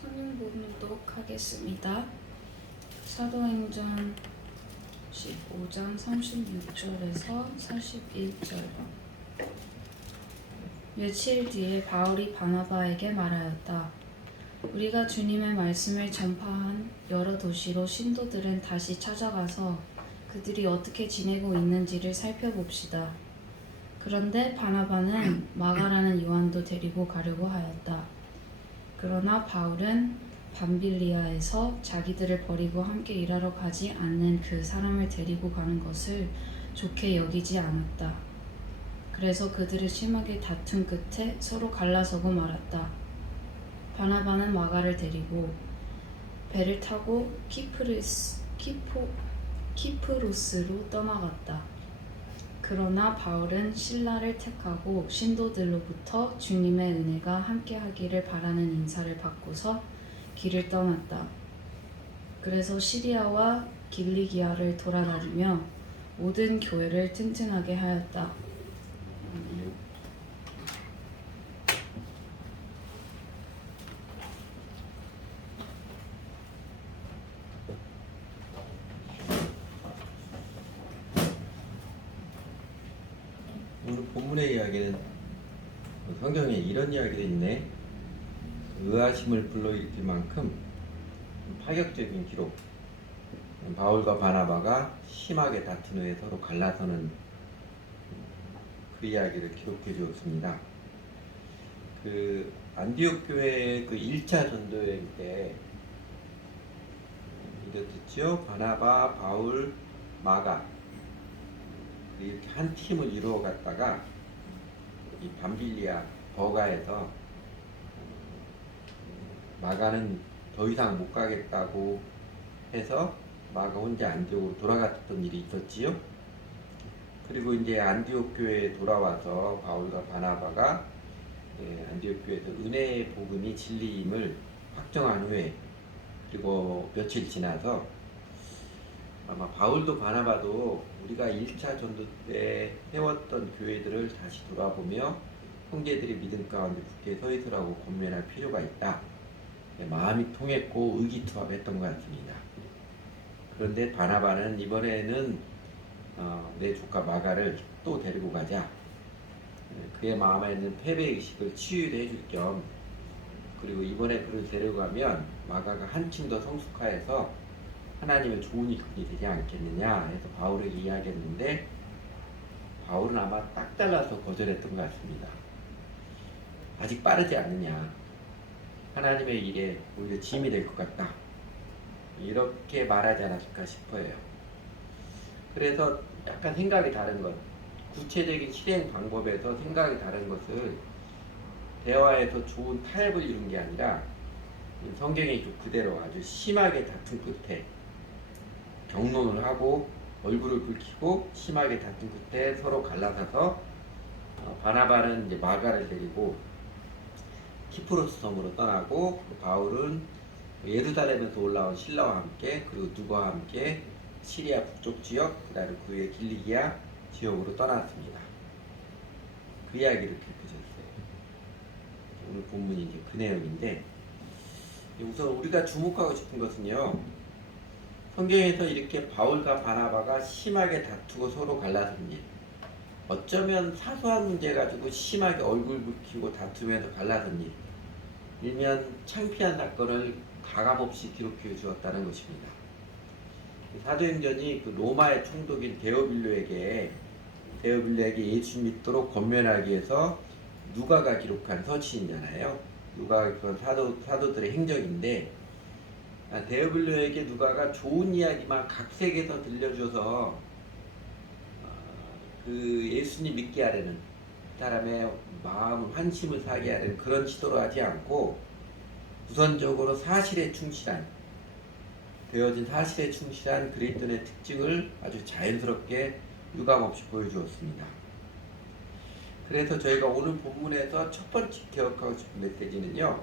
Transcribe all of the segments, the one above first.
성경 봉독 하겠습니다. 사도행전 15장 36절에서 41절. 며칠 뒤에 바울이 바나바에게 말하였다. 우리가 주님의 말씀을 전파한 여러 도시로 신도들은 다시 찾아가서 그들이 어떻게 지내고 있는지를 살펴봅시다. 그런데 바나바는 마가라는 요한도 데리고 가려고 하였다. 그러나 바울은 밤빌리아에서 자기들을 버리고 함께 일하러 가지 않는 그 사람을 데리고 가는 것을 좋게 여기지 않았다. 그래서 그들을 심하게 다툰 끝에 서로 갈라서고 말았다. 바나바는 마가를 데리고 배를 타고 키프로스로 떠나갔다. 그러나 바울은 실라를 택하고 신도들로부터 주님의 은혜가 함께하기를 바라는 인사를 받고서 길을 떠났다. 그래서 시리아와 길리기아를 돌아다니며 모든 교회를 튼튼하게 하였다. 오늘 본문의 이야기는 성경에 이런 이야기가 있네. 의아심을 불러일으킬 만큼 파격적인 기록. 바울과 바나바가 심하게 다툰 후에 서로 갈라서는 그 이야기를 기록해 주었습니다. 그 안디옥 교회의 그 1차 전도여행 때 이랬죠. 바나바, 바울, 마가 이렇게 한 팀을 이루어 갔다가 이 밤빌리아 버가에서 마가는 더 이상 못 가겠다고 해서 마가 혼자 안디옥으로 돌아갔던 일이 있었지요. 그리고 이제 안디옥 교회에 돌아와서 바울과 바나바가 안디옥 교회에서 은혜의 복음이 진리임을 확정한 후에, 그리고 며칠 지나서 아마 바울도 바나바도 우리가 1차 전도 때 세웠던 교회들을 다시 돌아보며 형제들이 믿음 가운데 굳게 서 있으라고 권면할 필요가 있다. 마음이 통했고 의기투합했던 것 같습니다. 그런데 바나바는 이번에는 내 조카 마가를 또 데리고 가자. 그의 마음에 있는 패배의식을 치유해 줄 겸, 그리고 이번에 그를 데려가면 마가가 한층 더 성숙하여서 하나님의 좋은 일꾼이 되지 않겠느냐 해서 바울에게 이야기했는데, 바울은 아마 딱 잘라서 거절했던 것 같습니다. 아직 빠르지 않느냐, 하나님의 일에 오히려 짐이 될 것 같다, 이렇게 말하지 않았을까 싶어요. 그래서 약간 생각이 다른 것, 구체적인 실행 방법에서 생각이 다른 것을 대화에서 좋은 타협을 이룬 게 아니라 성경의 그대로 아주 심하게 다툰 끝에 경론을 하고 얼굴을 붉히고 심하게 다툰 끝에 서로 갈라서서 바나바는 이제 마가를 데리고 키프로스 섬으로 떠나고, 바울은 예루살렘에서 올라온 신라와 함께, 그리고 누가와 함께 시리아 북쪽 지역, 그 다음에 그 위에 길리기아 지역으로 떠났습니다. 그 이야기를 펼쳐졌어요. 오늘 본문이 이제 그 내용인데, 우선 우리가 주목하고 싶은 것은요, 성경에서 이렇게 바울과 바나바가 심하게 다투고 서로 갈라선 일, 어쩌면 사소한 문제 가지고 심하게 얼굴 붉히고 다투면서 갈라선 일, 일면 창피한 사건을 가감없이 기록해 주었다는 것입니다. 사도행전이 그 로마의 총독인 데오빌로에게 예수 믿도록 권면하기 위해서 누가가 기록한 서신이잖아요. 누가가 기록한 사도들의 행적인데, 데오빌로에게 누가가 좋은 이야기만 각색해서 들려줘서 그 예수님 믿게 하려는, 그 사람의 마음 환심을 사게 하려는 그런 시도를 하지 않고, 우선적으로 사실에 충실한, 되어진 사실에 충실한 그리스도인의 특징을 아주 자연스럽게 유감없이 보여주었습니다. 그래서 저희가 오늘 본문에서 첫 번째 기억하고 싶은 메시지는요,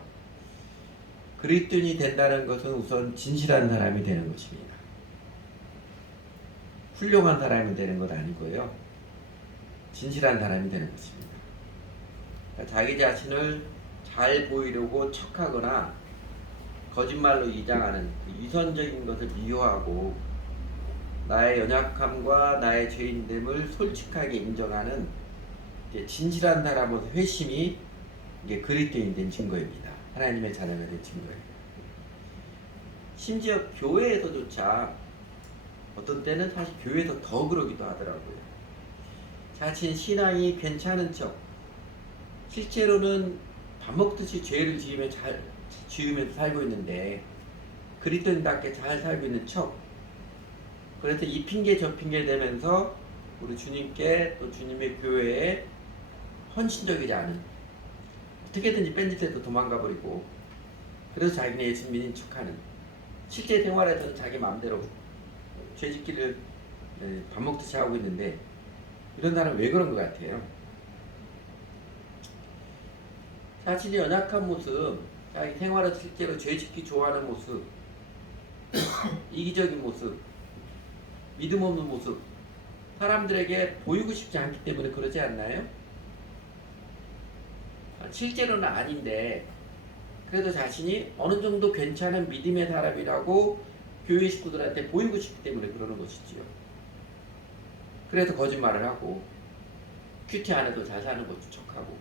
그리스도인이 된다는 것은 우선 진실한 사람이 되는 것입니다. 훌륭한 사람이 되는 것 아니고요, 진실한 사람이 되는 것입니다. 자기 자신을 잘 보이려고 척하거나 거짓말로 이장하는 그 위선적인 것을 미워하고 나의 연약함과 나의 죄인됨을 솔직하게 인정하는 이제 진실한 사람으로서 회심이 이게 그리스도인 된 증거입니다. 하나님의 자녀가 된 증거예요. 심지어 교회에서조차 어떤 때는 사실 교회에서 더 그러기도 하더라고요. 자신 신앙이 괜찮은 척, 실제로는 밥 먹듯이 죄를 지으면서 살고 있는데 그리스도인답게 잘 살고 있는 척. 그래서 이 핑계 저 핑계 대면서 우리 주님께 또 주님의 교회에 헌신적이지 않은, 어떻게든지 뺀짓해서 도망가 버리고 그래서 자기네 예수 믿는 척하는, 실제 생활에서는 자기 마음대로 죄짓기를 밥 먹듯이 하고 있는데, 이런 사람은 왜 그런 것 같아요? 자신이 연약한 모습, 자기 생활에서 실제로 죄짓기 좋아하는 모습, 이기적인 모습, 믿음 없는 모습, 사람들에게 보이고 싶지 않기 때문에 그러지 않나요? 실제로는 아닌데 그래도 자신이 어느 정도 괜찮은 믿음의 사람이라고 교회 식구들한테 보이고 싶기 때문에 그러는 것이지요. 그래서 거짓말을 하고 큐티 안 해도 잘 사는 것 척하고,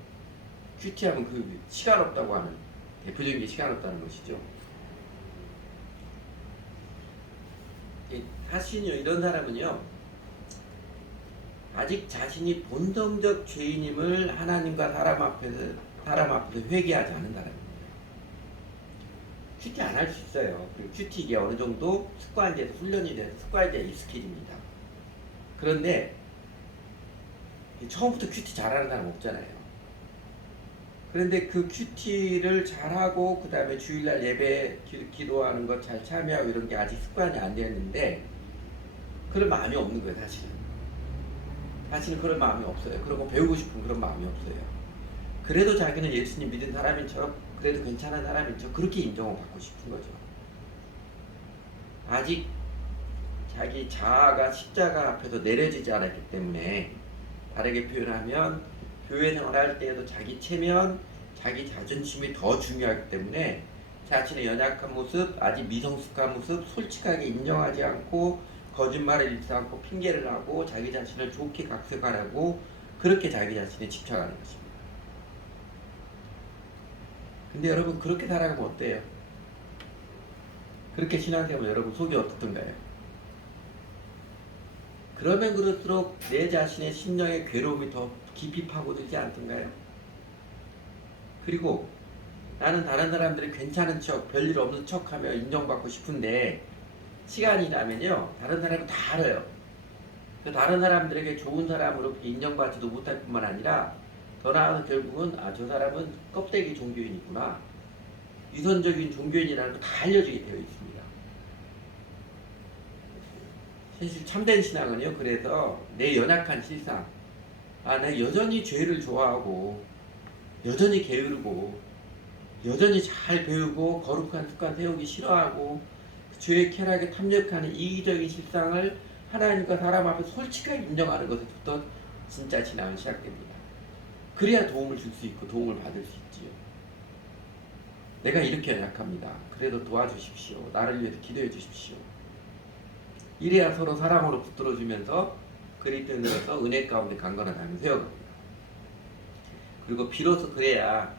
큐티하면 그 시간 없다고 하는 대표적인 게 시간 없다는 것이죠. 사실은요, 이런 사람은요 아직 자신이 본성적 죄인임을 하나님과 사람 앞에서 회개하지 않은 사람입니다. 큐티 안 할 수 있어요. 그리고 큐티 이게 어느 정도 습관이 돼서 훈련이 돼서 습관이 돼서 익숙해집니다. 그런데 처음부터 큐티 잘하는 사람 없잖아요. 그런데 그 큐티를 잘하고 그 다음에 주일날 예배 기도하는 것 잘 참여하고 이런 게 아직 습관이 안 되었는데 그런 마음이 없는 거예요. 사실은 그런 마음이 없어요. 그런 거 배우고 싶은 그런 마음이 없어요. 그래도 자기는 예수님 믿은 사람인처럼, 그래도 괜찮은 사람인처럼 그렇게 인정을 받고 싶은 거죠. 아직 자기 자아가 십자가 앞에서 내려지지 않았기 때문에, 다르게 표현하면 교회 생활할 때에도 자기 체면, 자기 자존심이 더 중요하기 때문에 자신의 연약한 모습, 아직 미성숙한 모습 솔직하게 인정하지 않고 거짓말을 잃지 않고 핑계를 하고 자기 자신을 좋게 각색하려고 그렇게 자기 자신에 집착하는 것입니다. 근데 여러분, 그렇게 살아가면 어때요? 그렇게 신앙생활 여러분 속이 어떻던가요? 그러면 그럴수록 내 자신의 심령의 괴로움이 더 깊이 파고들지 않던가요? 그리고 나는 다른 사람들이 괜찮은 척, 별일 없는 척하며 인정받고 싶은데 시간이 나면요 다른 사람은 다 알아요. 그 다른 사람들에게 좋은 사람으로 인정받지도 못할 뿐만 아니라 더 나아가서 결국은 저 사람은 껍데기 종교인이구나, 위선적인 종교인이라는 거 다 알려지게 되어 있습니다. 사실 참된 신앙은요, 그래서 내 연약한 실상, 내가 여전히 죄를 좋아하고 여전히 게으르고 여전히 잘 배우고 거룩한 습관 세우기 싫어하고 죄의 쾌락에 탐욕하는 이기적인 실상을 하나님과 사람 앞에 솔직하게 인정하는 것부터 진짜 신앙은 시작됩니다. 그래야 도움을 줄 수 있고 도움을 받을 수 있지요. 내가 이렇게 연약합니다. 그래도 도와주십시오. 나를 위해서 기도해 주십시오. 이래야 서로 사랑으로 붙들어주면서 그리스도인으로서 은혜 가운데 강건한 삶을 세워갑니다. 그리고 비로소 그래야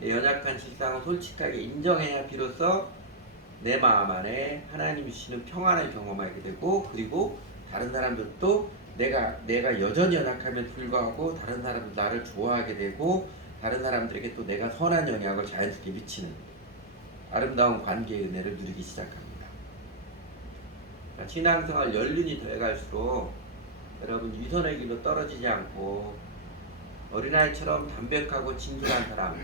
내 연약한 실상을 솔직하게 인정해야 비로소 내 마음 안에 하나님이 주시는 평안을 경험하게 되고, 그리고 다른 사람들도 내가 여전히 연약함에 불구하고 다른 사람들 나를 좋아하게 되고, 다른 사람들에게 또 내가 선한 영향을 자연스럽게 미치는 아름다운 관계의 은혜를 누리기 시작합니다. 신앙생활 연륜이 더해갈수록 여러분 위선의 길로 떨어지지 않고 어린아이처럼 담백하고 진솔한 사람,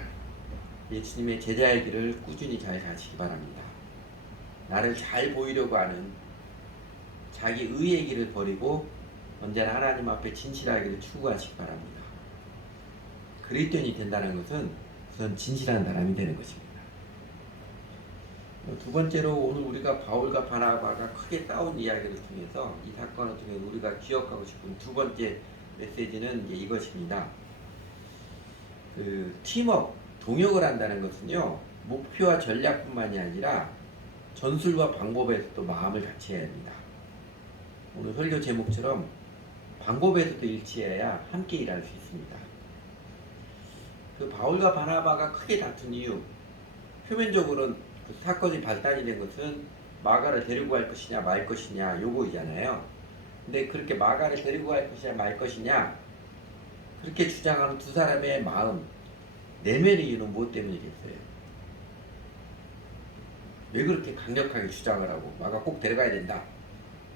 예수님의 제자의 길을 꾸준히 잘 가시기 바랍니다. 나를 잘 보이려고 하는 자기 의의 길을 버리고 언제나 하나님 앞에 진실하기를 추구하시기 바랍니다. 그리스도인이 된다는 것은 우선 진실한 사람이 되는 것입니다. 두 번째로, 오늘 우리가 바울과 바나바가 크게 싸운 이야기를 통해서, 이 사건을 통해 우리가 기억하고 싶은 두 번째 메시지는 이것입니다. 팀워크, 동역을 한다는 것은요, 목표와 전략뿐만이 아니라 전술과 방법에서도 마음을 같이 해야 합니다. 오늘 설교 제목처럼 방법에서도 일치해야 함께 일할 수 있습니다. 그 바울과 바나바가 크게 다툰 이유, 표면적으로는 그 사건이 발단이 된 것은 마가를 데리고 갈 것이냐 말 것이냐 요거이잖아요. 근데 그렇게 마가를 데리고 갈 것이냐 말 것이냐 그렇게 주장하는 두 사람의 마음, 내면의 이유는 무엇 때문이겠어요? 왜 그렇게 강력하게 주장을 하고 마가 꼭 데려가야 된다,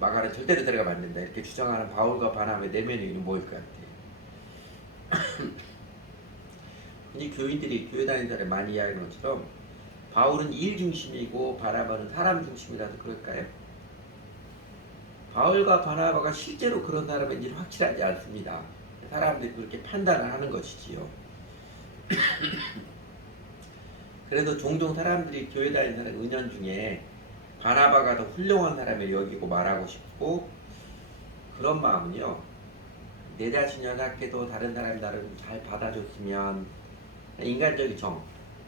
마가를 절대로 데려가면 안 된다 이렇게 주장하는 바울과 바나바의 내면의 이유는 뭐일 것 같아요? 이 교인들이 교회 다니는 사람이 많이 이야기하는 것처럼 바울은 일 중심이고 바나바는 사람 중심이라서 그럴까요? 바울과 바나바가 실제로 그런 사람인지는 확실하지 않습니다. 사람들이 그렇게 판단을 하는 것이지요. 그래서 종종 사람들이 교회 다니는 사람 은연 중에 바나바가 더 훌륭한 사람을 여기고 말하고 싶고, 그런 마음은요, 내 자신이 연약해도 다른 사람이 나를 잘 받아줬으면, 인간적인 정,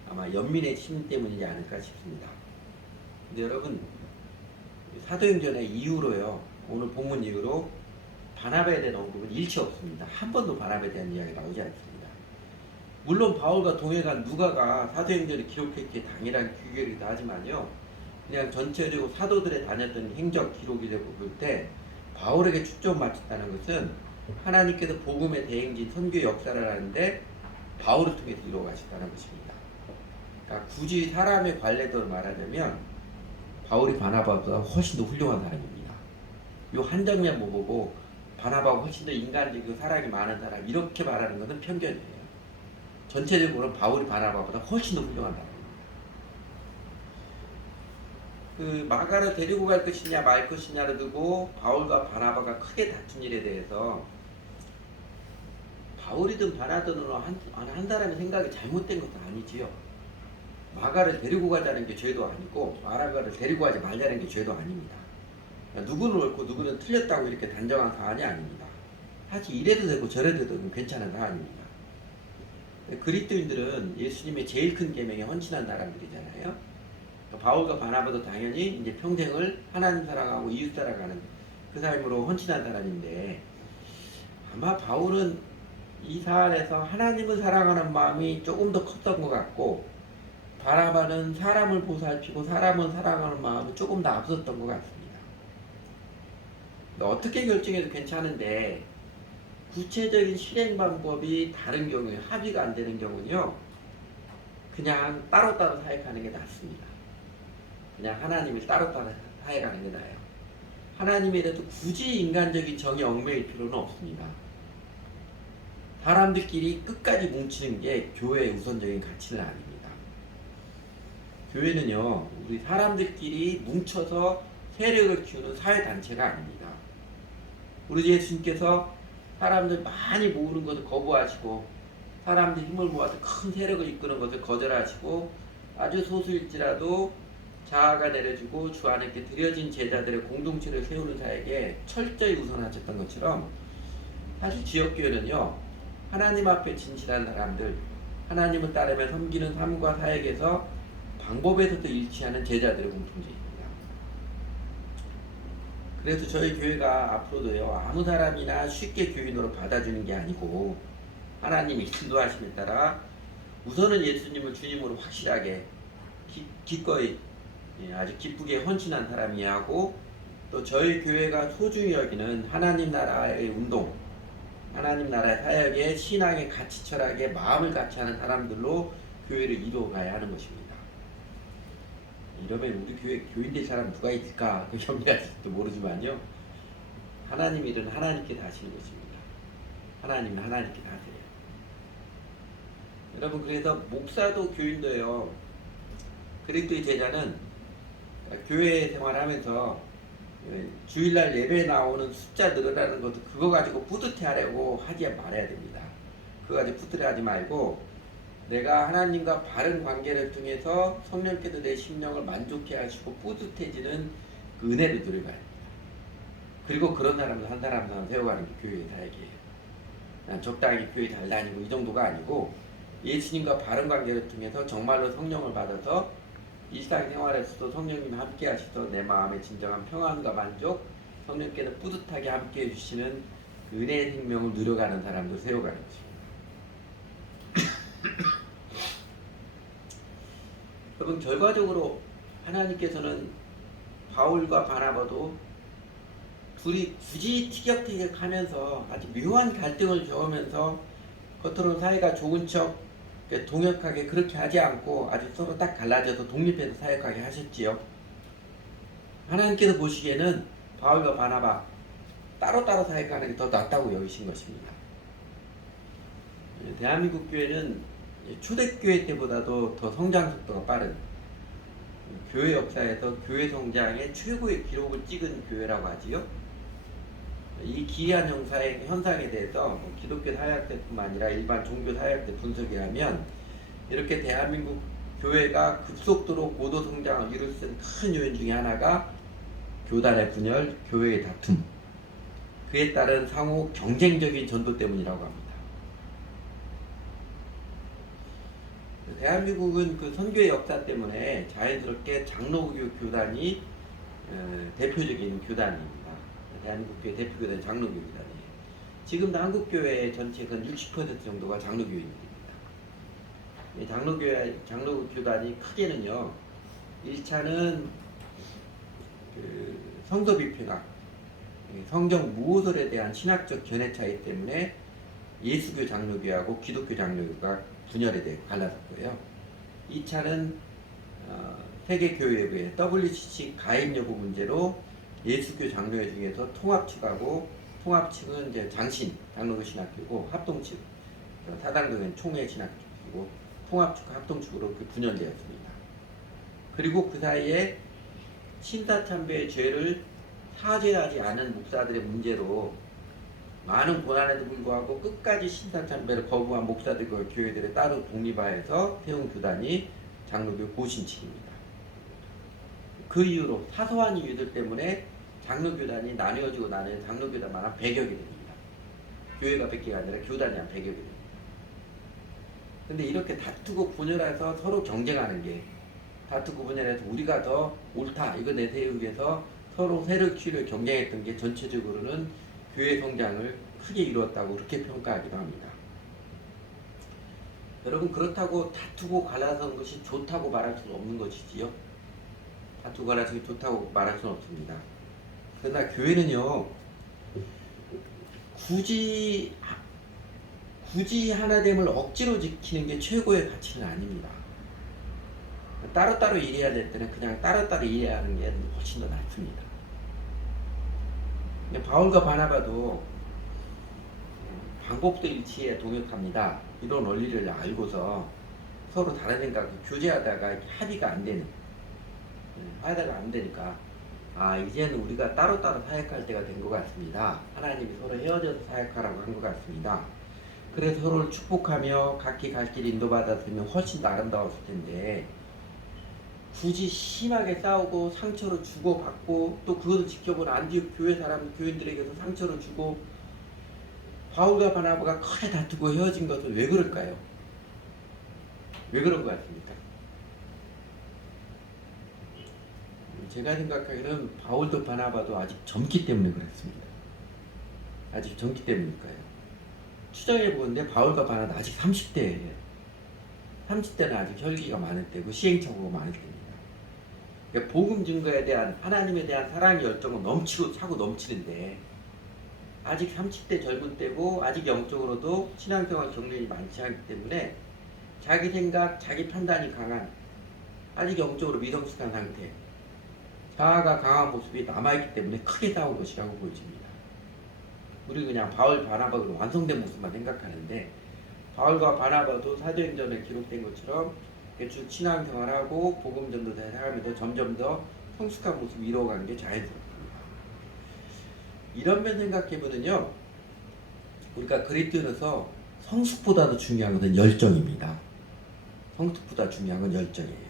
아마 연민의 심 때문이지 않을까 싶습니다. 근데 여러분, 사도행전의 이후로요, 오늘 본문 이후로 바나바에 대한 언급은 일치 없습니다. 한 번도 바나바에 대한 이야기 나오지 않습니다. 물론 바울과 동행한 누가가 사도행전을 기록했기에 당연한 규결이기도 하지만요, 그냥 전체적으로 사도들의 다녔던 행적 기록이라고 볼 때 바울에게 초점 맞췄다는 것은 하나님께서 복음의 대행진 선교 역사를 하는데 바울을 통해서 이루어가셨다는 것입니다. 그러니까 굳이 사람의 관례대로 말하자면 바울이 바나바보다 훨씬 더 훌륭한 사람입니다. 이 한 장면만 보고 바나바가 훨씬 더 인간적이고 사랑이 많은 사람 이렇게 말하는 것은 편견이에요. 전체적으로 바울이 바나바보다 훨씬 더 훌륭한 사람입니다. 그 마가를 데리고 갈 것이냐 말 것이냐를 두고 바울과 바나바가 크게 다툰 일에 대해서 바울이든 바나바든 한 사람의 생각이 잘못된 것도 아니지요. 마가를 데리고 가자는 게 죄도 아니고 마가를 데리고 가지 말자는 게 죄도 아닙니다. 그러니까 누구는 옳고 누구는 틀렸다고 이렇게 단정한 사안이 아닙니다. 사실 이래도 되고 저래도 되고 괜찮은 사안입니다. 그리스도인들은 예수님의 제일 큰 계명에 헌신한 사람들이잖아요. 바울과 바나바도 당연히 이제 평생을 하나님 사랑하고 이웃 사랑하는 그 삶으로 헌신한 사람인데, 아마 바울은 이 사안에서 하나님을 사랑하는 마음이 조금 더 컸던 것 같고, 바나바는 사람을 보살피고 사람을 사랑하는 마음이 조금 더 앞섰던 것 같습니다. 어떻게 결정해도 괜찮은데 구체적인 실행 방법이 다른 경우에 합의가 안 되는 경우는요, 그냥 따로따로 사역하는 게 낫습니다. 그냥 하나님을 따로따로 사역하는 게 나아요. 하나님에 대해서 굳이 인간적인 정에 얽매일 필요는 없습니다. 사람들끼리 끝까지 뭉치는 게 교회의 우선적인 가치는 아닙니다. 교회는요, 우리 사람들끼리 뭉쳐서 세력을 키우는 사회단체가 아닙니다. 우리 예수님께서 사람들 많이 모으는 것을 거부하시고 사람들 힘을 모아서 큰 세력을 이끄는 것을 거절하시고 아주 소수일지라도 자아가 내려주고 주 안에 드려진 제자들의 공동체를 세우는 자에게 철저히 우선하셨던 것처럼, 사실 지역교회는요, 하나님 앞에 진실한 사람들, 하나님을 따르며 섬기는 삶과 사역에서 방법에서도 일치하는 제자들의 공통체입니다. 그래서 저희 교회가 앞으로도요, 아무 사람이나 쉽게 교인으로 받아주는 게 아니고 하나님이 인도하심에 따라 우선은 예수님을 주님으로 확실하게 기꺼이 아주 기쁘게 헌신한 사람이야 하고, 또 저희 교회가 소중히 여기는 하나님 나라의 운동, 하나님 나라의 사역에 신앙의 가치 철학에 마음을 같이 하는 사람들로 교회를 이루어가야 하는 것입니다. 이러면 우리 교회 교인들 사람 누가 있을까 염려하실지도 모르지만요, 하나님 일은 하나님께 다 하시는 것입니다. 하나님은 하나님께 다 하세요. 여러분, 그래서 목사도 교인도요, 그리스도의 제자는 교회 생활하면서 주일날 예배 나오는 숫자 늘어나는 것도 그거 가지고 뿌듯해하려고 하지 말아야 됩니다. 그거 가지고 뿌듯해하지 말고 내가 하나님과 바른 관계를 통해서 성령께서 내 심령을 만족해 하시고 뿌듯해지는 그 은혜를 누려가야 됩니다. 그리고 그런 사람을 한 사람 세워가는 게 교회의 사역이에요. 난 적당히 교회 잘 다니고 이 정도가 아니고 예수님과 바른 관계를 통해서 정말로 성령을 받아서 일상생활에서도 성령님이 함께 하셔서 내 마음의 진정한 평안과 만족, 성령께서 뿌듯하게 함께 해주시는 그 은혜의 생명을 누려가는 사람도 세워가는 것입니다. 여러분, 결과적으로 하나님께서는 바울과 바나바도 둘이 굳이 티격태격하면서 아주 묘한 갈등을 겪으면서 겉으로는 사이가 좋은 척 동역하게 그렇게 하지 않고 아주 서로 딱 갈라져서 독립해서 사역하게 하셨지요. 하나님께서 보시기에는 바울과 바나바 따로따로 사역하는 게 더 낫다고 여기신 것입니다. 대한민국 교회는 초대교회 때보다도 더 성장 속도가 빠른 교회 역사에서 교회 성장의 최고의 기록을 찍은 교회라고 하지요. 이 기이한 현상에 대해서 기독교 사역대뿐만 아니라 일반 종교 사역대 분석을 하면 이렇게 대한민국 교회가 급속도로 고도 성장을 이룰 수 있는 큰 요인 중에 하나가 교단의 분열, 교회의 다툼, 그에 따른 상호 경쟁적인 전도 때문이라고 합니다. 대한민국은 그 선교의 역사 때문에 자연스럽게 장로교 교단이 대표적인 교단입니다. 대한민국 교회 대표 교단이 장로교 교단이에요. 지금도 한국 교회 전체에서는 60% 정도가 장로교인들입니다. 장로교 교단이 크게는요, 1차는 그 성서 비평학, 성경 무호설에 대한 신학적 견해 차이 때문에 예수교 장로교하고 기독교 장로교가 분열에 대해 갈라졌고요. 2차는 세계교회부의 WCC 가입 여부 문제로 예수교 장로회 중에서 통합측하고, 통합측은 이제 장로교 신학교고, 합동측 사당교회는 총회 신학교고, 통합측 합동측으로 그 분열되었습니다. 그리고 그 사이에 신사참배의 죄를 사죄하지 않은 목사들의 문제로 많은 고난에도 불구하고 끝까지 신사참배를 거부한 목사들과 교회들을 따로 독립화해서 세운 교단이 장로교 고신측입니다. 그 이후로 사소한 이유들 때문에 장로교단이 나뉘어지고 장로교단만 한 100여 개 됩니다. 교회가 100개가 아니라 교단이 한 100여 개 됩니다. 근데 이렇게 다투고 분열해서 서로 경쟁하는 게, 다투고 분열해서 우리가 더 옳다 이거 내세우기 위해서 서로 새를 키우려 경쟁했던 게 전체적으로는 교회 성장을 크게 이루었다고 그렇게 평가하기도 합니다. 여러분, 그렇다고 다투고 갈라서는 것이 좋다고 말할 수는 없는 것이지요. 다투고 갈라서는 게 좋다고 말할 수는 없습니다. 그러나 교회는요, 굳이 하나됨을 억지로 지키는 게 최고의 가치는 아닙니다. 따로따로 일해야 될 때는 그냥 따로따로 일해야 하는 게 훨씬 더 낫습니다. 바울과 바나바도 방법도 일치에 동역합니다. 이런 원리를 알고서 서로 다른 생각을 교제하다가 합의가 안 되는, 하다가 안 되니까 이제는 우리가 따로따로 사역할 때가 된 것 같습니다. 하나님이 서로 헤어져서 사역하라고 한 것 같습니다. 그래서 서로를 축복하며 각기 갈 길 인도받았으면 훨씬 더 아름다웠을 텐데, 굳이 심하게 싸우고 상처를 주고받고 또 그것을 지켜본 안디옥 교인들에게도 상처를 주고 바울과 바나바가 크게 다투고 헤어진 것은 왜 그럴까요? 왜 그런 것 같습니까? 제가 생각하기에는 바울도 바나바도 아직 젊기 때문에 그렇습니다. 아직 젊기 때문일까요? 추정해보는데 바울과 바나바는 아직 30대예요. 30대는 아직 혈기가 많을 때고 시행착오가 많을 때입니다. 그러니까 복음 증거에 대한, 하나님에 대한 사랑의 열정은 차고 넘치는데 아직 30대 젊은 때고 아직 영적으로도 신앙생활 경력이 많지 않기 때문에 자기 생각, 자기 판단이 강한, 아직 영적으로 미성숙한 상태, 자아가 강한 모습이 남아있기 때문에 크게 싸운 것이라고 보여집니다. 우리 그냥 바울, 바나바가 완성된 모습만 생각하는데, 바울과 바나바도 사도행전에 기록된 것처럼 쭉 신앙생활하고 복음 전도사에 살면서 점점 더 성숙한 모습을 이루어가는 게 자연스럽습니다. 이런 면 생각해보면요, 우리가 그리스도인으로서 성숙보다도 중요한 것은 열정입니다. 성숙보다 중요한 건 열정이에요.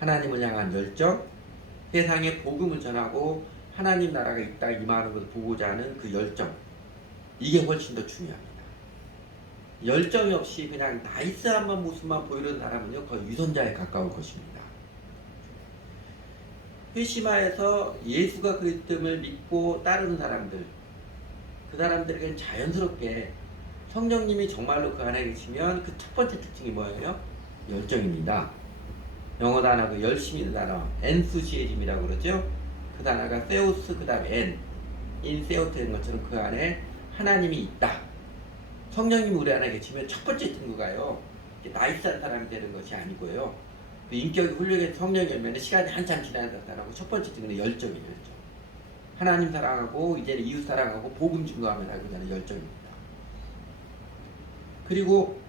하나님을 향한 열정, 세상에 복음을 전하고 하나님 나라가 이 땅에 임하는 것을 보고자 하는 그 열정, 이게 훨씬 더 중요합니다. 열정이 없이 그냥 나이스한 모습만 보이는 사람은요 거의 위선자에 가까울 것입니다. 회심하에서 예수가 그리스도를 믿고 따르는 사람들, 그 사람들에게는 자연스럽게 성령님이 정말로 그 안에 계시면 그 첫 번째 특징이 뭐예요? 열정입니다. 영어 단어 그 열심히 있는 단어 enthusiasm이라고 그러죠. 그 단어가 세우스 그 다음에 인세우스 되는 것처럼 그 안에 하나님이 있다. 성령님이 우리 안에 계시면 첫 번째 증거가요. 나이스한 사람이 되는 것이 아니고요. 그 인격이 훌륭해서 성령이 열면 시간이 한참 지나다라고 첫 번째 증거는 열정이에요. 열정. 하나님 사랑하고 이제는 이웃 사랑하고 복음 증거하면 알고자 하는 열정입니다. 그리고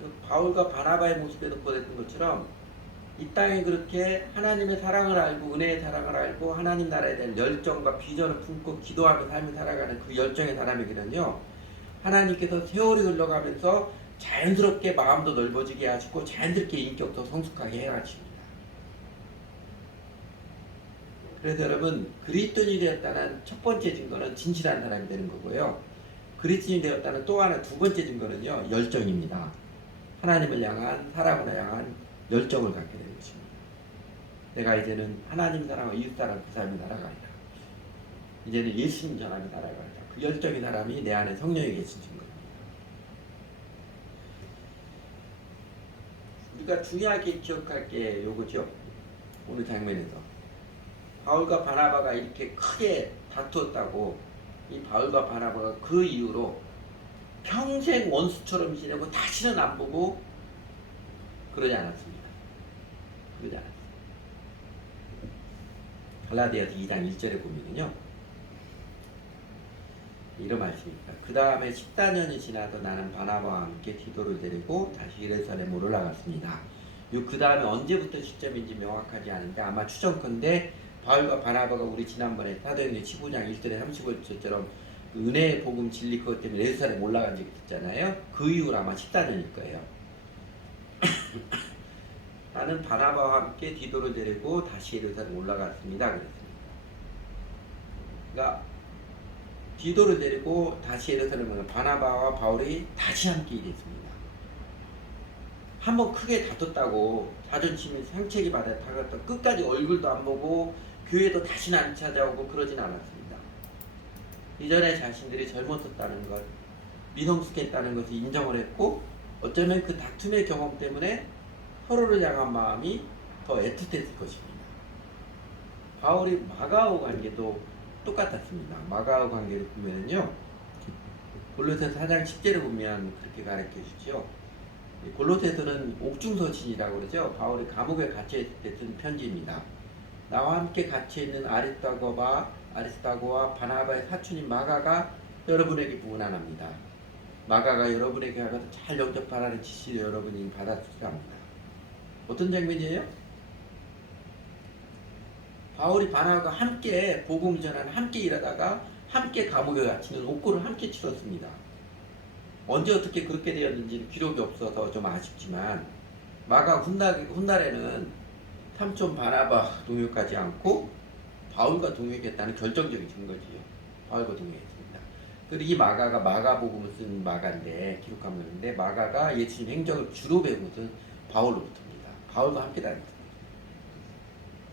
그 바울과 바나바의 모습에도 보였던 것처럼 이 땅에 그렇게 하나님의 사랑을 알고 은혜의 사랑을 알고 하나님 나라에 대한 열정과 비전을 품고 기도하며 삶을 살아가는 그 열정의 사람에게는요 하나님께서 세월이 흘러가면서 자연스럽게 마음도 넓어지게 하시고 자연스럽게 인격도 성숙하게 해가십니다. 그래서 여러분 그리스도인이 되었다는 첫 번째 증거는 진실한 사람이 되는 거고요. 그리스도인이 되었다는 또 하나 두 번째 증거는요 열정입니다. 하나님을 향한 사랑을 향한 열정을 갖게 되는 것입니다. 내가 이제는 하나님 사랑과 이웃 사랑 그 삶을 살아가리라. 이제는 예수님 전함이 살아가리라. 그 열정의 사람이 내 안에 성령이 계신 증거입니다. 우리가 중요하게 기억할 게 요거죠. 오늘 장면에서 바울과 바나바가 이렇게 크게 다투었다고 이 바울과 바나바가 그 이후로 평생 원수처럼 지내고 다시는 안 보고 그러지 않았습니다. 그러지 않았어요. 갈라디아서 2장 1절에 보면요 이런 말씀입니다. 그 다음에 14년이 지나도 나는 바나바와 함께 디도를 데리고 다시 예루살렘으로 올라갔습니다. 그 다음에 언제부터 시점인지 명확하지 않은데 아마 추정컨대 바울과 바나바가 우리 지난번에 사도행전 15장 1절에 35절처럼 은혜의 복음 진리 그것 때문에 예루살렘 올라간 적이 있잖아요. 그 이후로 아마 14년일 거예요. 나는 바나바와 함께 디도를 데리고 다시 예루살렘 올라갔습니다. 그랬습니다. 그러니까 디도를 데리고 다시 예루살렘에 오면 바나바와 바울이 다시 함께 일했습니다. 한번 크게 다퉜다고 자존심이 상처를 받았다고 끝까지 얼굴도 안 보고 교회도 다시는 안 찾아오고 그러진 않았습니다. 이전에 자신들이 젊었었다는 것, 미성숙했다는 것을 인정을 했고 어쩌면 그 다툼의 경험 때문에 서로를 향한 마음이 더 애틋했을 것입니다. 바울이 마가오 관계도 똑같았습니다. 마가오 관계를 보면요 골로새서 4장 10절을 보면 그렇게 가르쳐 주죠. 골로새서는 옥중서신이라고 그러죠. 바울이 감옥에 갇혀있을 때 쓴 편지입니다. 나와 함께 갇혀있는 아리스타고와 바나바의 사촌인 마가가 여러분에게 부은안합니다. 마가가 여러분에게 가서 잘 영접하라는 지시를 여러분이 받았을 겁니다. 어떤 장면이에요? 바울이 바나바가 함께 복음 전하는 함께 일하다가 함께 감옥에 갇히는 옥고를 함께 치렀습니다. 언제 어떻게 그렇게 되었는지는 기록이 없어서 좀 아쉽지만 마가 훗날에는 삼촌 바나바 동역하지 않고 바울과 동역했다는 결정적인 증거지요. 바울과 동역했습니다. 그리고 이 마가가 마가복음을 쓴 마가인데 기록한 것인데 마가가 예수님 행적을 주로 배운 것은 바울로부터입니다. 바울과 함께 다녔습니다.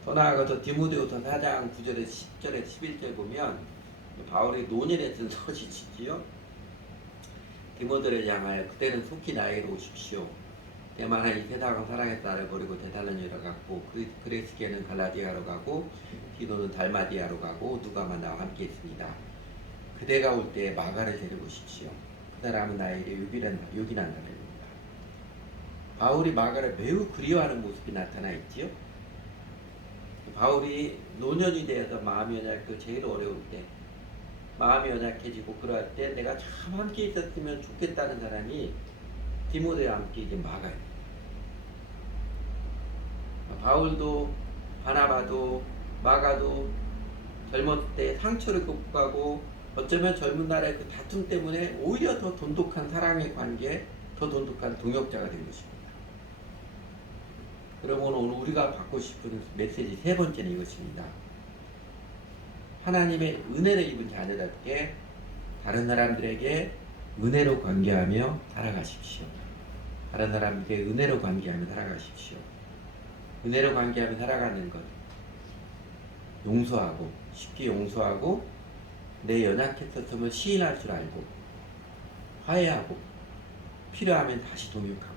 더 나아가서 디모데후서 4장 9절에 10절에 11절 보면 바울이 노년에 쓴 서신이지요. 디모데를 향하여 그때는 속히 나에게로 오십시오. 대만은 이 세상을 사랑의 딸을 버리고 데살로니가로 갔고 그레스게는 갈라디아로 가고 디도는 달마디아로 가고 누가만 나와 함께 있습니다. 그대가 올 때 마가를 데리고 오십시오. 그 사람은 나에게 요긴한다는 겁니다. 바울이 마가를 매우 그리워하는 모습이 나타나 있지요. 바울이 노년이 되어서 마음이 연약해지고 제일 어려울 때 마음이 연약해지고 그럴 때 내가 참 함께 있었으면 좋겠다는 사람이 디모데와 함께 이제 마가예요. 바울도 바나바도 마가도 젊었을 때 상처를 극복하고 어쩌면 젊은 날의 그 다툼 때문에 오히려 더 돈독한 사랑의 관계, 더 돈독한 동역자가 된 것입니다. 그러면 오늘 우리가 받고 싶은 메시지 세 번째는 이것입니다. 하나님의 은혜를 입은 자녀답게 다른 사람들에게 은혜로 관계하며 살아가십시오. 다른 사람에게 은혜로 관계하며 살아가십시오. 은혜로 관계하며 살아가는 것, 용서하고 쉽게 용서하고 내 연약했었음을 시인할 줄 알고 화해하고 필요하면 다시 동역하고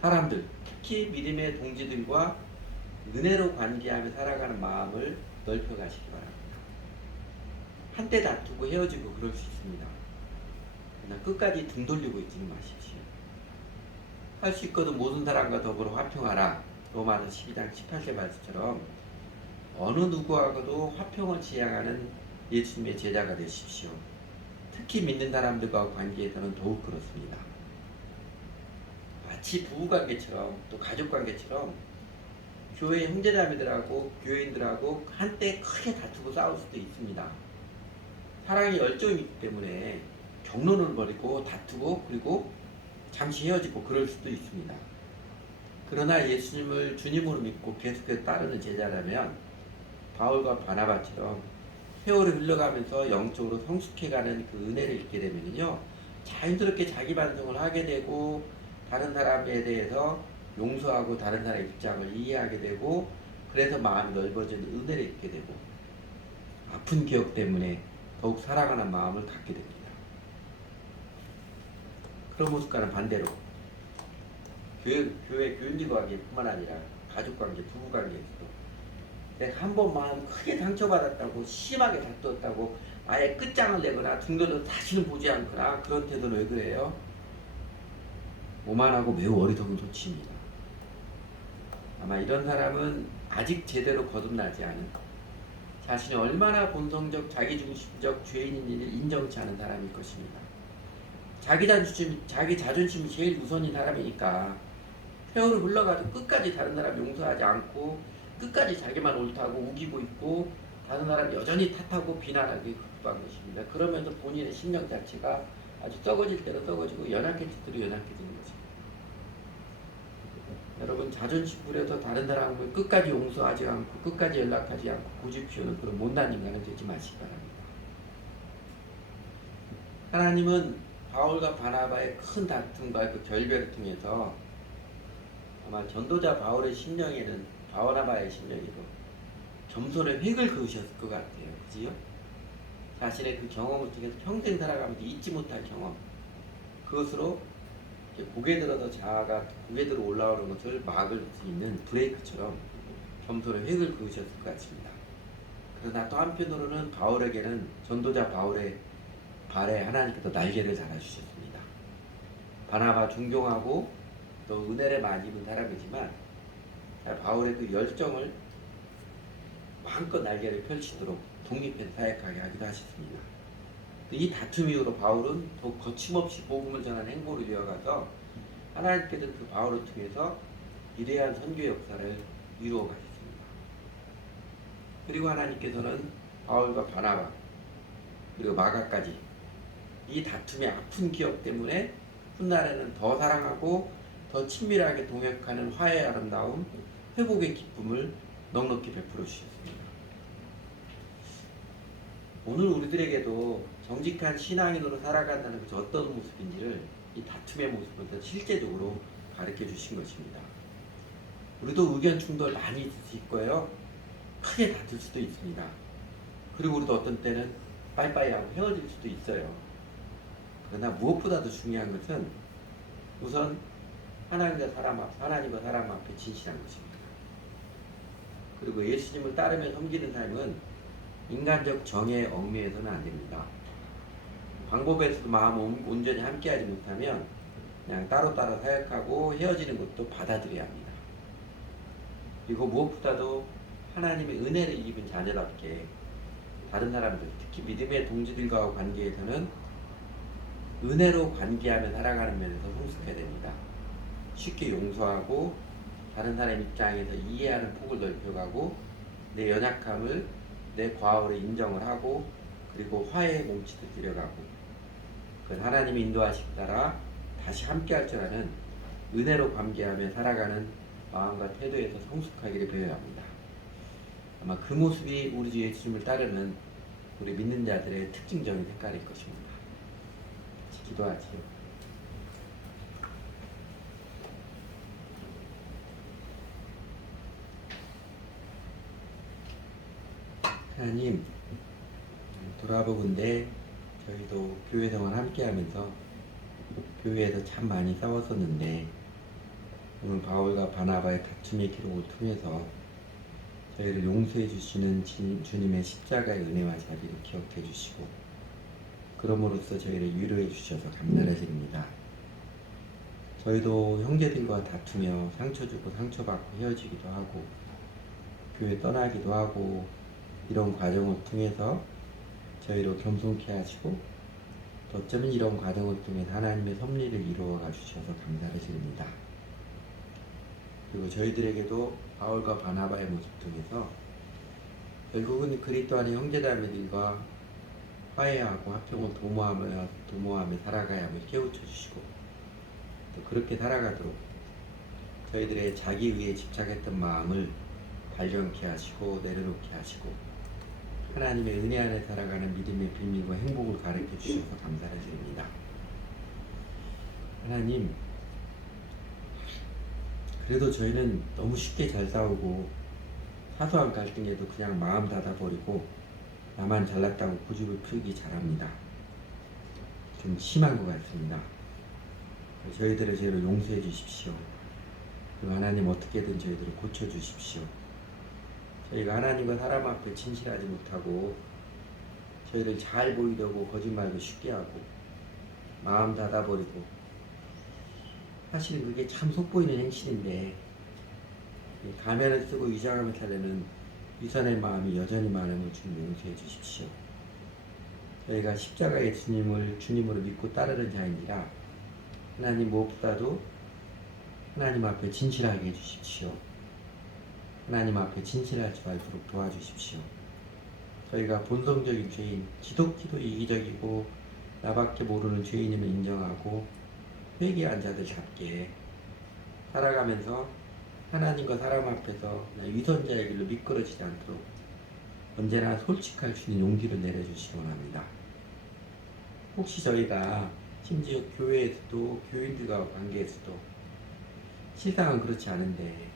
사람들, 특히 믿음의 동지들과 은혜로 관계하며 살아가는 마음을 넓혀가시기 바랍니다. 한때 다투고 헤어지고 그럴 수 있습니다. 그러나 끝까지 등 돌리고 있지는 마십시오. 할 수 있거든 모든 사람과 더불어 화평하라. 로마서 12장 18절 말씀처럼 어느 누구하고도 화평을 지향하는 예수님의 제자가 되십시오. 특히 믿는 사람들과 관계에서는 더욱 그렇습니다. 마치 부부관계처럼 또 가족관계처럼 교회 형제자매들하고 교인들하고 한때 크게 다투고 싸울 수도 있습니다. 사랑의 열정이 있기 때문에 경론을 벌이고 다투고 그리고 잠시 헤어지고 그럴 수도 있습니다. 그러나 예수님을 주님으로 믿고 계속해서 따르는 제자라면 바울과 바나바처럼 세월이 흘러가면서 영적으로 성숙해가는 그 은혜를 잊게 되면요 자연스럽게 자기 반성을 하게 되고 다른 사람에 대해서 용서하고 다른 사람의 입장을 이해하게 되고 그래서 마음이 넓어지는 은혜를 잊게 되고 아픈 기억 때문에 더욱 사랑하는 마음을 갖게 됩니다. 그런 모습과는 반대로 교회 교인들 관계뿐만 아니라 가족관계, 부부관계에서도 내가 한 번 마음 크게 상처받았다고 심하게 다투었다고 아예 끝장을 내거나 중도도 다시는 보지 않거나 그런 태도는 왜 그래요? 오만하고 매우 어리석은 소치입니다. 아마 이런 사람은 아직 제대로 거듭나지 않은 자신이 얼마나 본성적 자기중심적 죄인인지를 인정치 않은 사람일 것입니다. 자기 자존심이 제일 우선인 사람이니까 세월을 흘러가도 끝까지 다른 사람 용서하지 않고 끝까지 자기만 옳다고 우기고 있고 다른 사람 여전히 탓하고 비난하기 급한 것입니다. 그러면서 본인의 심령 자체가 아주 썩어질 대로 썩어지고 연약해질 대로 연약해지는 것입니다. 여러분 자존심 부려서 다른 사람을 끝까지 용서하지 않고 끝까지 연락하지 않고 고집 피우는 그런 못난 인간은 되지 마시기 바랍니다. 하나님은 바울과 바나바의 큰 다툼과 그 결별을 통해서 아마 전도자 바울의 심령에는 바나바의 심령에도 겸손의 획을 그으셨을 것 같아요. 그지요? 자신의 그 경험을 통해서 평생 살아가면서 잊지 못할 경험 그것으로 고개 들어서 자아가 고개 들어 올라오는 것을 막을 수 있는 브레이크처럼 겸손의 획을 그으셨을 것 같습니다. 그러나 또 한편으로는 바울에게는 전도자 바울의 발에 하나님께서 날개를 달아주셨습니다. 바나바 존경하고 또 은혜를 많이 입은 사람이지만 바울의 그 열정을 마음껏 날개를 펼치도록 독립해서 사역하게 하기도 하셨습니다. 이 다툼 이후로 바울은 더욱 거침없이 복음을 전하는 행보를 이어가서 하나님께서 그 바울을 통해서 위대한 선교 역사를 이루어 가셨습니다. 그리고 하나님께서는 바울과 바나바 그리고 마가까지 이 다툼의 아픈 기억 때문에 훗날에는 더 사랑하고 더 친밀하게 동역하는 화해의 아름다움, 회복의 기쁨을 넉넉히 베풀어 주셨습니다. 오늘 우리들에게도 정직한 신앙인으로 살아간다는 것이 어떤 모습인지를 이 다툼의 모습을 더 실제적으로 가르쳐 주신 것입니다. 우리도 의견 충돌 많이 있을 수 있고요. 크게 다툴 수도 있습니다. 그리고 우리도 어떤 때는 빠이빠이하고 헤어질 수도 있어요. 그러나 무엇보다도 중요한 것은 우선 하나님과 사람 앞에 진실한 것입니다. 그리고 예수님을 따르며 섬기는 삶은 인간적 정에 얽매여서는 안 됩니다. 방법에서도 마음 온전히 함께하지 못하면 그냥 따로따로 사역하고 헤어지는 것도 받아들여야 합니다. 그리고 무엇보다도 하나님의 은혜를 입은 자녀답게 다른 사람들, 특히 믿음의 동지들과 관계에서는 은혜로 관계하며 살아가는 면에서 성숙해야 됩니다. 쉽게 용서하고 다른 사람 입장에서 이해하는 폭을 넓혀가고 내 연약함을 내 과오를 인정을 하고 그리고 화해의 몸짓을 들여가고 그건 하나님의 인도하심 따라 다시 함께할 줄 아는 은혜로 관계하며 살아가는 마음과 태도에서 성숙하기를 배워야 합니다. 아마 그 모습이 우리 주 예수님을 따르는 우리 믿는 자들의 특징적인 색깔일 것입니다. 기도하지요. 하나님, 돌아보건대 저희도 교회 생활 함께 하면서 교회에서 참 많이 싸웠었는데 오늘 바울과 바나바의 다툼의 기록을 통해서 저희를 용서해 주시는 주님의 십자가의 은혜와 자비를 기억해 주시고 그럼으로써 저희를 위로해 주셔서 감사를 드립니다. 저희도 형제들과 다투며 상처 주고 상처받고 헤어지기도 하고 교회 떠나기도 하고 이런 과정을 통해서 저희를 겸손케 하시고 또 어쩌면 이런 과정을 통해 하나님의 섭리를 이루어가 주셔서 감사를 드립니다. 그리고 저희들에게도 바울과 바나바의 모습 통해서 결국은 그리스도 안의 형제자매들과 화해하고 화평을 도모하며 살아가야 함을 깨우쳐 주시고 또 그렇게 살아가도록 저희들의 자기의에 집착했던 마음을 발견케 하시고 내려놓게 하시고 하나님의 은혜 안에 살아가는 믿음의 비밀과 행복을 가르쳐 주셔서 감사를 드립니다. 하나님, 그래도 저희는 너무 쉽게 잘 싸우고 사소한 갈등에도 그냥 마음 닫아버리고 나만 잘났다고 고집을 피우기 잘합니다. 좀 심한 것 같습니다. 저희들의 죄를 용서해 주십시오. 그리고 하나님 어떻게든 저희들을 고쳐주십시오. 저희가 하나님과 사람 앞에 진실하지 못하고 저희를 잘 보이려고 거짓말도 쉽게 하고 마음 닫아버리고 사실 그게 참 속보이는 행실인데 가면을 쓰고 위장하며 살려는 위선의 마음이 여전히 많음을 주님 용서해 주십시오. 저희가 십자가의 주님을 주님으로 믿고 따르는 자인지라 하나님 무엇보다도 하나님 앞에 진실하게 해주십시오. 하나님 앞에 진실할 수 있도록 도와주십시오. 저희가 본성적인 죄인, 지독히도 이기적이고 나밖에 모르는 죄인임을 인정하고 회개한 자들답게 살아가면서 하나님과 사람 앞에서 위선자의 길로 미끄러지지 않도록 언제나 솔직할 수 있는 용기를 내려주시기 원합니다. 혹시 저희가 심지어 교회에서도 교인들과 관계에서도 실상은 그렇지 않은데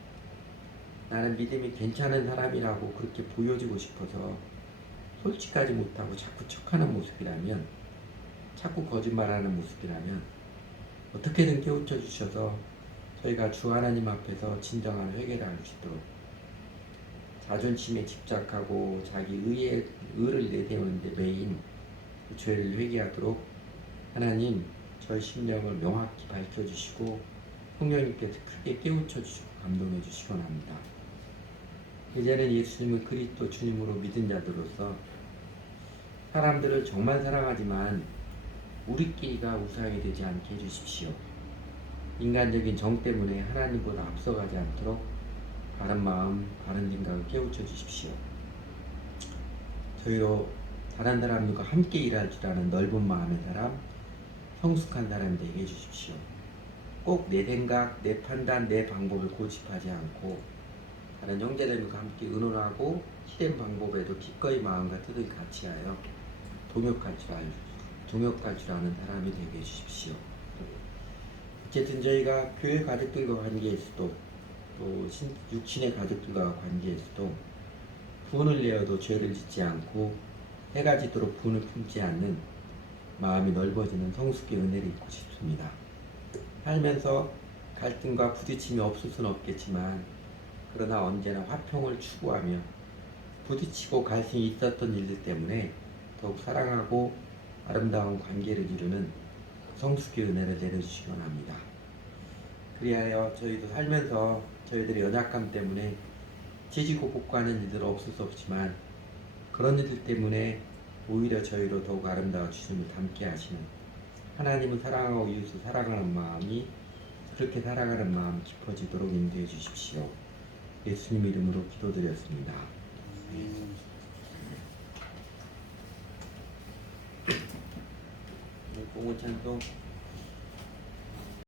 나는 믿음이 괜찮은 사람이라고 그렇게 보여지고 싶어서 솔직하지 못하고 자꾸 척하는 모습이라면 자꾸 거짓말하는 모습이라면 어떻게든 깨우쳐 주셔서 저희가 주 하나님 앞에서 진정한 회개를 할 수 있도록 자존심에 집착하고 자기 의를 내세우는데 매인 그 죄를 회개하도록 하나님 저희 심령을 명확히 밝혀주시고 성령님께서 크게 깨우쳐 주시고 감동해 주시기 원합니다. 이제는 예수님을 그리스도 주님으로 믿은 자들로서 사람들을 정말 사랑하지만 우리끼리가 우상이 되지 않게 해주십시오. 인간적인 정 때문에 하나님보다 앞서가지 않도록 바른 마음, 바른 생각을 깨우쳐 주십시오. 저희로 다른 사람들과 함께 일할 줄 아는 넓은 마음의 사람, 성숙한 사람이 되게 해주십시오. 꼭 내 생각, 내 판단, 내 방법을 고집하지 않고 다른 형제들과 함께 의논하고 시된 방법에도 기꺼이 마음과 뜻을 같이하여 동역할 줄 아는 사람이 되게 해주십시오. 어쨌든 저희가 교회 가족들과 관계에서도 또 육신의 가족들과 관계에서도 분을 내어도 죄를 짓지 않고 해가 지도록 분을 품지 않는 마음이 넓어지는 성숙의 은혜를 입고 싶습니다. 살면서 갈등과 부딪힘이 없을 수는 없겠지만 그러나 언제나 화평을 추구하며 부딪히고 갈등이 있었던 일들 때문에 더욱 사랑하고 아름다운 관계를 이루는 성숙의 은혜를 내려주시기 원합니다. 그리하여 저희도 살면서 저희들의 연약함 때문에 지지고 볶고하는 일들은 없을 수 없지만 그런 일들 때문에 오히려 저희로 더욱 아름다워 주님을 닮게 하시는 하나님을 사랑하고 이웃을 사랑하는 마음이 그렇게 살아가는 마음 깊어지도록 인도해 주십시오. 예수님 이름으로 기도드렸습니다. 공원 찬송